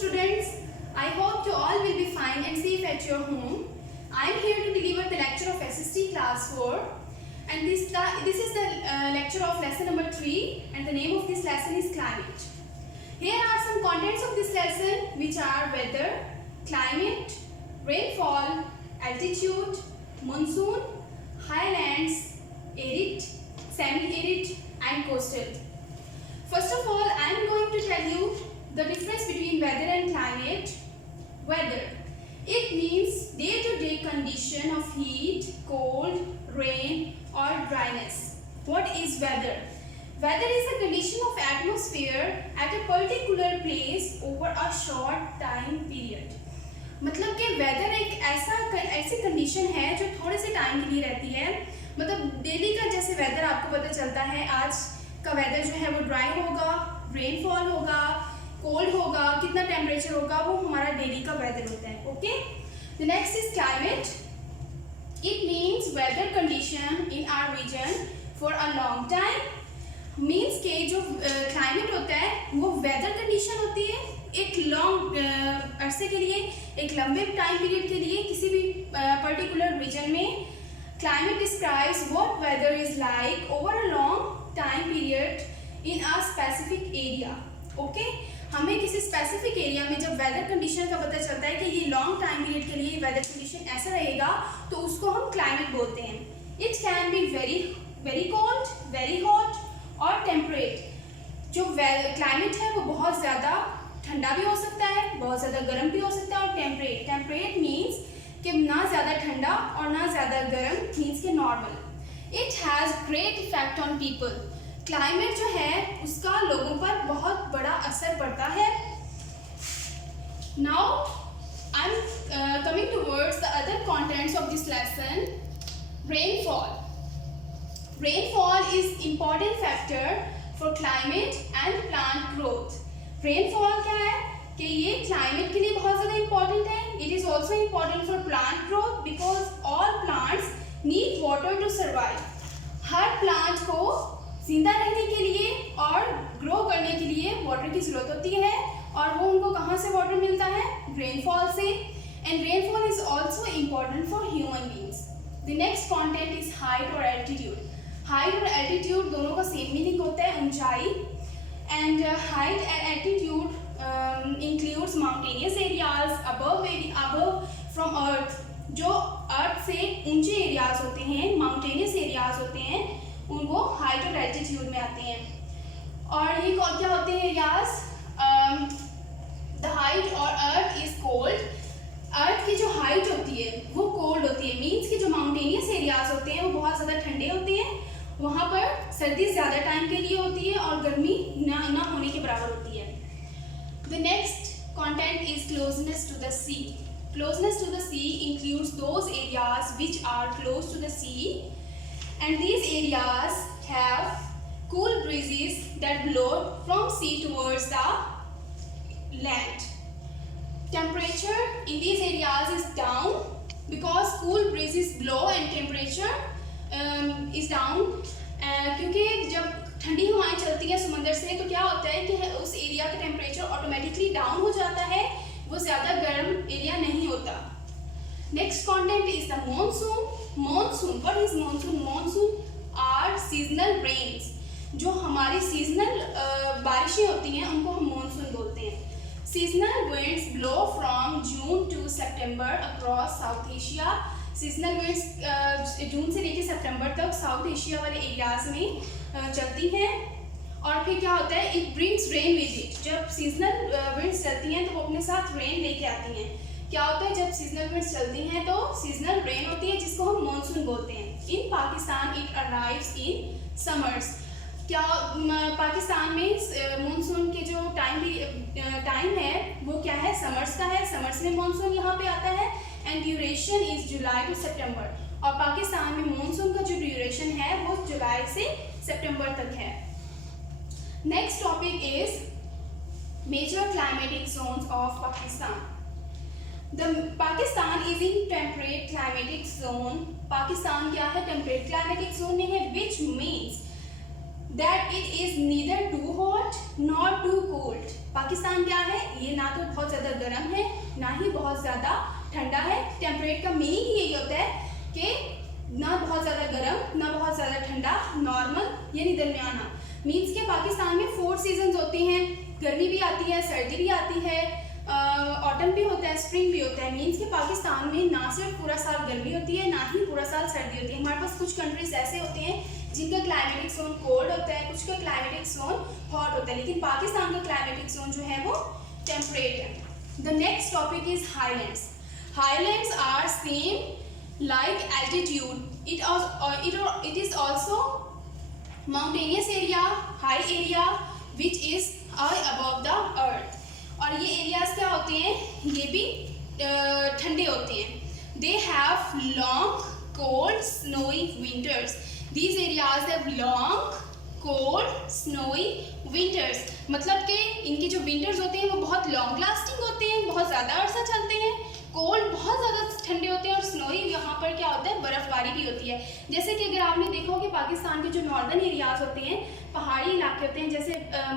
students. I hope you all will be fine and safe at your home. I am here to deliver the lecture of SST class 4 and this is the lecture of lesson number 3 and the name of this lesson is climate. Here are some contents of this lesson which are weather, climate, rainfall, altitude, monsoon, highlands, arid, semi-arid and coastal. First of all, I am going to tell you the difference between weather and climate. Weather. It means day-to-day condition of heat, cold, rain or dryness. What is weather? Weather is a condition of atmosphere at a particular place over a short time period. मतलब कि weather एक ऐसी condition है जो थोड़े से time के लिए रहती है. मतलब डेली का जैसे वेदर आपको पता चलता है, आज का वेदर जो है वो ड्राई होगा, रेनफॉल होगा, कोल्ड होगा, कितना टेम्परेचर होगा, वो हमारा डेली का वेदर होता है. Okay, the next is climate. It means weather condition in our region for a long time. Means के जो क्लाइमेट होता है वो वेदर कंडीशन होती है एक लॉन्ग अरसे के लिए, एक लंबे टाइम पीरियड के लिए किसी भी पर्टिकुलर रीजन में. Climate describes what weather is like over a long time period in a specific area. Okay, हमें किसी स्पेसिफिक एरिया में जब वेदर कंडीशन का पता चलता है कि ये लॉन्ग टाइम पीरियड के लिए वेदर कंडीशन ऐसा रहेगा तो उसको हम क्लाइमेट बोलते हैं. It can be very cold, very hot और टेम्परेट. जो क्लाइमेट है वो बहुत ज़्यादा ठंडा भी हो सकता है, बहुत ज़्यादा गर्म भी हो सकता है. और टेम्परेट मीन्स कि ना ज़्यादा ठंडा और ना ज़्यादा गर्म, मीन्स के normal. It has great effect on people. Climate जो है उसका लोगों पर बहुत बड़ा असर पड़ता है. Now I am coming towards the other contents of this lesson. Rainfall. Rainfall is important factor for climate and plant growth. Rainfall क्या है कि ये क्लाइमेट के लिए बहुत ज़्यादा इंपॉर्टेंट है. It is also important for plant growth because all plants need water to survive. हर प्लांट को जिंदा रहने के लिए और ग्रो करने के लिए वाटर की ज़रूरत होती है. और वो उनको कहाँ से वाटर मिलता है? रेनफॉल से. And rainfall is also important for human beings. The next content is height और एल्टीट्यूड. हाइट और एल्टीट्यूड दोनों का सेम मीनिंग होता है, ऊंचाई. And height and altitude includes mountainous areas above from earth. जो अर्थ से ऊंचे एरियाज होते हैं, माउंटेनियस एरियाज होते हैं, उनको हाइट और एल्टीट्यूड में आते हैं. और ये क्या होते हैं एरियाज? द हाइट और अर्थ इज कोल्ड. अर्थ की जो हाइट होती है वो कोल्ड होती है. मीन्स कि जो माउंटेनियस एरियाज होते हैं वो बहुत ज़्यादा ठंडे होते हैं. वहाँ पर सर्दी ज़्यादा टाइम के लिए होती है और गर्मी ना होने के बराबर होती है. The next content is closeness to the sea. Closeness to the sea includes those areas which are close to the sea and these areas have cool breezes that blow from sea towards the land. Temperature in these areas is down because cool breezes blow and temperature is down. क्योंकि जब ठंडी हवाएं चलती हैं समंदर से तो क्या होता है कि उस एरिया का टेम्परेचर ऑटोमेटिकली डाउन हो जाता है, वो ज़्यादा गर्म एरिया नहीं होता. Next content is the monsoon. Monsoon, what is monsoon? Monsoon are seasonal rains. जो हमारी सीजनल बारिशें होती हैं उनको हम मॉनसून बोलते हैं. Seasonal winds blow from June to September across South Asia. Seasonal winds जून से लेकर सितंबर तक साउथ एशिया वाले एरियाज में चलती हैं. और फिर क्या होता है? It brings rain with it. जब सीजनल विंड्स चलती हैं तो वो अपने साथ रेन लेके आती हैं. क्या होता है जब सीजनल विंड्स चलती हैं तो सीजनल रेन होती है जिसको हम मॉनसून बोलते हैं. In Pakistan it arrives in summers. क्या पाकिस्तान में मॉनसून के जो टाइम है वो क्या है? समर्स का है. समर्स में मॉनसून यहाँ पे आता है and duration is July to September. और पाकिस्तान में मॉनसून का जो ड्यूरेशन है वो जुलाई से सितंबर तक है. Next topic is major climatic zones of Pakistan. The Pakistan is in temperate climatic zone. Pakistan क्या है? टेम्परेट क्लाइमेटिक जोन में है, which means that it is neither too hot nor too cold. Pakistan क्या है, ये ना तो बहुत ज़्यादा गर्म है ना ही बहुत ज़्यादा ठंडा है. टेम्परेट का मीनिंग ही यही होता है कि ना बहुत ज़्यादा गर्म ना बहुत ज़्यादा ठंडा, नॉर्मल यानी दरमियाना. मीन्स के पाकिस्तान में 4 सीजन्स होते हैं, गर्मी भी आती है, सर्दी भी आती है, ऑटम भी होता है, स्प्रिंग भी होता है. मीन्स के पाकिस्तान में ना सिर्फ पूरा साल गर्मी होती है ना ही पूरा साल सर्दी होती है. हमारे पास कुछ कंट्रीज ऐसे होते हैं जिनका क्लाइमेटिक जोन कोल्ड होता है, कुछ का क्लाइमेटिक जोन हॉट होता है, लेकिन पाकिस्तान का क्लाइमेटिक जोन जो है वो टेम्परेट है. The next topic is highlands. Highlands are same like altitude. It is also mountainous area, high area which is above the earth. और ये एरियाज क्या होते हैं, ये भी ठंडे होते हैं. They have long cold snowy winters. These areas have long, cold, snowy winters. मतलब कि इनके जो विंटर्स होते हैं वो बहुत लॉन्ग लास्टिंग होते हैं, बहुत ज़्यादा अरसा चलते हैं. कोल्ड बहुत ज़्यादा ठंडे होते हैं और स्नोई यहाँ पर क्या होता है, बर्फ़बारी भी होती है. जैसे कि अगर आपने देखा हो कि पाकिस्तान के जो नॉर्दर्न एरियाज़ होते हैं, पहाड़ी इलाके होते हैं, जैसे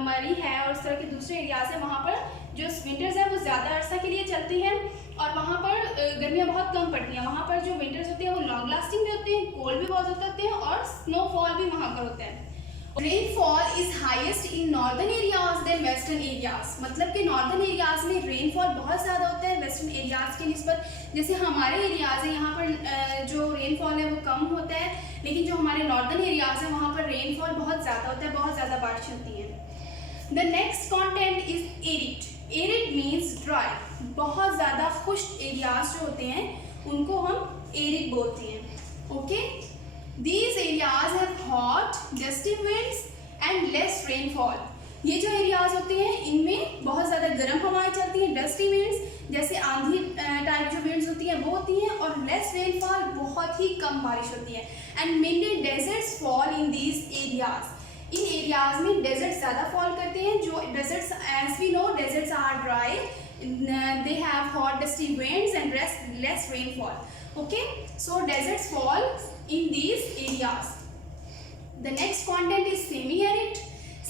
मरी है और इस तरह के दूसरे एरियाज़ हैं, वहाँ पर जो विंटर्स हैं वो ज़्यादा अरसा के लिए चलती हैं और वहाँ पर गर्मियाँ बहुत कम पड़ती हैं. वहाँ पर जो विंटर्स होते हैं वो लॉन्ग लास्टिंग भी होते हैं, कोल्ड भी बहुत ज़्यादा होते हैं और स्नोफॉल भी वहाँ पर होता है. Rainfall is highest in northern areas then western areas. मतलब कि नॉर्दर्न एरियाज में रेनफॉल बहुत ज़्यादा होता है वेस्टर्न एरियाज के निस्बत. जैसे हमारे एरियाज हैं यहाँ पर जो रेनफॉल है वो कम होता है, लेकिन जो हमारे नॉर्दर्न एरियाज हैं वहाँ पर रेनफॉल बहुत ज़्यादा होता है, बहुत ज़्यादा बारिश होती है. The next content is arid. Arid means dry. बहुत ज़्यादा खुश्क एरियाज जो होते हैं उनको हम एरिड बोलते हैं. Okay, These areas have hot, dusty winds and less rainfall. ये जो एरियाज होते हैं इनमें बहुत ज़्यादा गर्म हवाएं चलती हैं, डस्टी विंड्स जैसे आंधी टाइप जो विंड्स होती हैं वो होती हैं, और लेस रेनफॉल, बहुत ही कम बारिश होती है. And mainly deserts fall in these areas. इन एरियाज में डेजर्ट ज़्यादा फॉल करते हैं. जो deserts, as we know, deserts are dry, they have hot dusty winds and less rainfall. Okay, so deserts fall in these areas. The next content is semi-arid.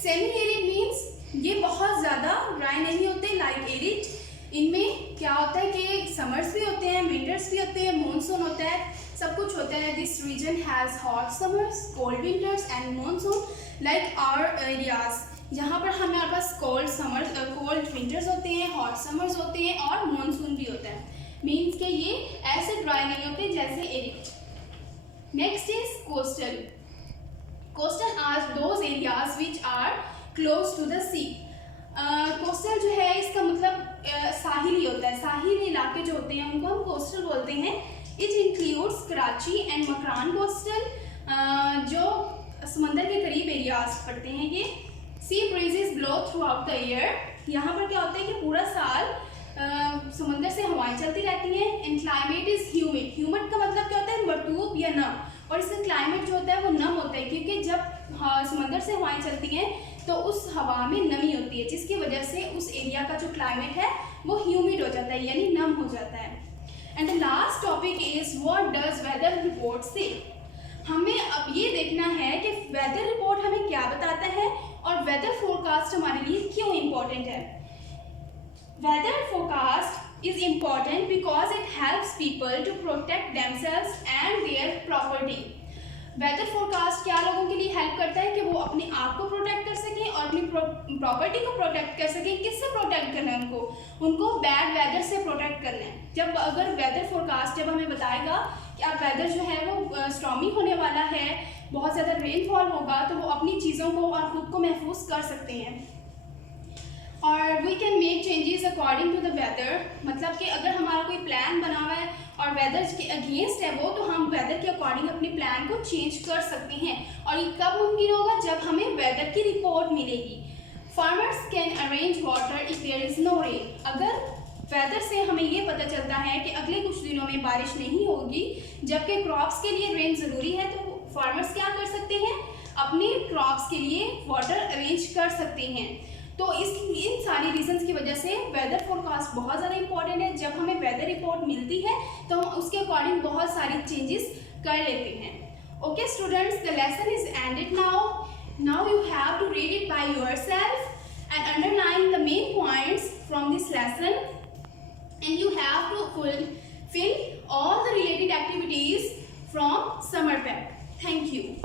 Semi-arid means ये बहुत ज़्यादा dry नहीं होते like arid. इनमें क्या होता है कि समर्स भी होते हैं, विंटर्स भी होते हैं, मानसून होता है, सब कुछ होता है. This region has hot summers, cold winters and monsoon like our areas. यहाँ पर हमारे पास कोल्ड समर्स, कोल्ड विंटर्स होते हैं, हॉट समर्स होते हैं और मानसून भी होता है. मीन्स के ये ऐसे ड्राई नहीं होते जैसे arid. Next is coastal. Coastal are those areas which are close to the sea. Coastal जो है इसका मतलब साहिली होता है. साहिली इलाके जो होते हैं उनको हम कोस्टल बोलते हैं. It includes Karachi and Makran coastal, जो समंदर के करीब एरियाज पड़ते हैं. ये sea breezes blow throughout the year. यहाँ पर क्या होता है कि पूरा साल समंदर से हवाएं चलती रहती हैं. And climate is humid. Humid का मतलब क्या होता है, मरतूब या नम. और इसका क्लाइमेट जो होता है वो नम होता है, क्योंकि जब समंदर से हवाएं चलती हैं तो उस हवा में नमी होती है, जिसकी वजह से उस एरिया का जो क्लाइमेट है वो ह्यूमिड हो जाता है, यानी नम हो जाता है. And the last topic is what does weather report से. हमें अब ये देखना है कि वेदर रिपोर्ट हमें क्या बताता है और वेदर फोरकास्ट हमारे लिए क्यों इम्पोर्टेंट है. Weather forecast is important because it helps people to protect themselves and their property. Weather forecast क्या लोगों के लिए हेल्प करता है कि वो अपने आप को प्रोटेक्ट कर सकें और अपनी प्रॉपर्टी को प्रोटेक्ट कर सकें. किससे प्रोटेक्ट करना है उनको बैड वेदर से प्रोटेक्ट करना है. जब अगर वेदर फोरकास्ट जब हमें बताएगा कि अब वेदर जो है वो स्टॉर्मी होने वाला है, बहुत ज़्यादा रेनफॉल होगा, तो वो अपनी चीज़ों को और खुद को महफूज कर सकते हैं. और we can make changes according to the weather. मतलब कि अगर हमारा कोई प्लान बना हुआ है और वेदर के अगेंस्ट है वो, तो हम वेदर के अकॉर्डिंग अपने प्लान को चेंज कर सकते हैं. और ये कब मुमकिन होगा, जब हमें वेदर की रिपोर्ट मिलेगी. Farmers can arrange water if there is no rain. अगर वेदर से हमें ये पता चलता है कि अगले कुछ दिनों में बारिश नहीं होगी, जबकि क्रॉप्स के लिए रेन ज़रूरी है, तो फार्मर्स क्या कर सकते हैं, अपने क्रॉप्स के लिए वाटर अरेंज कर सकते हैं. तो इन सारी रीजंस की वजह से वेदर फोरकास्ट बहुत ज़्यादा इंपॉर्टेंट है. जब हमें वेदर रिपोर्ट मिलती है तो हम उसके अकॉर्डिंग बहुत सारी चेंजेस कर लेते हैं. Okay students, the lesson is ended now. Now you have to read it by yourself and underline the main points from this lesson, and you have to fulfill all the related activities from summer pack. Thank you.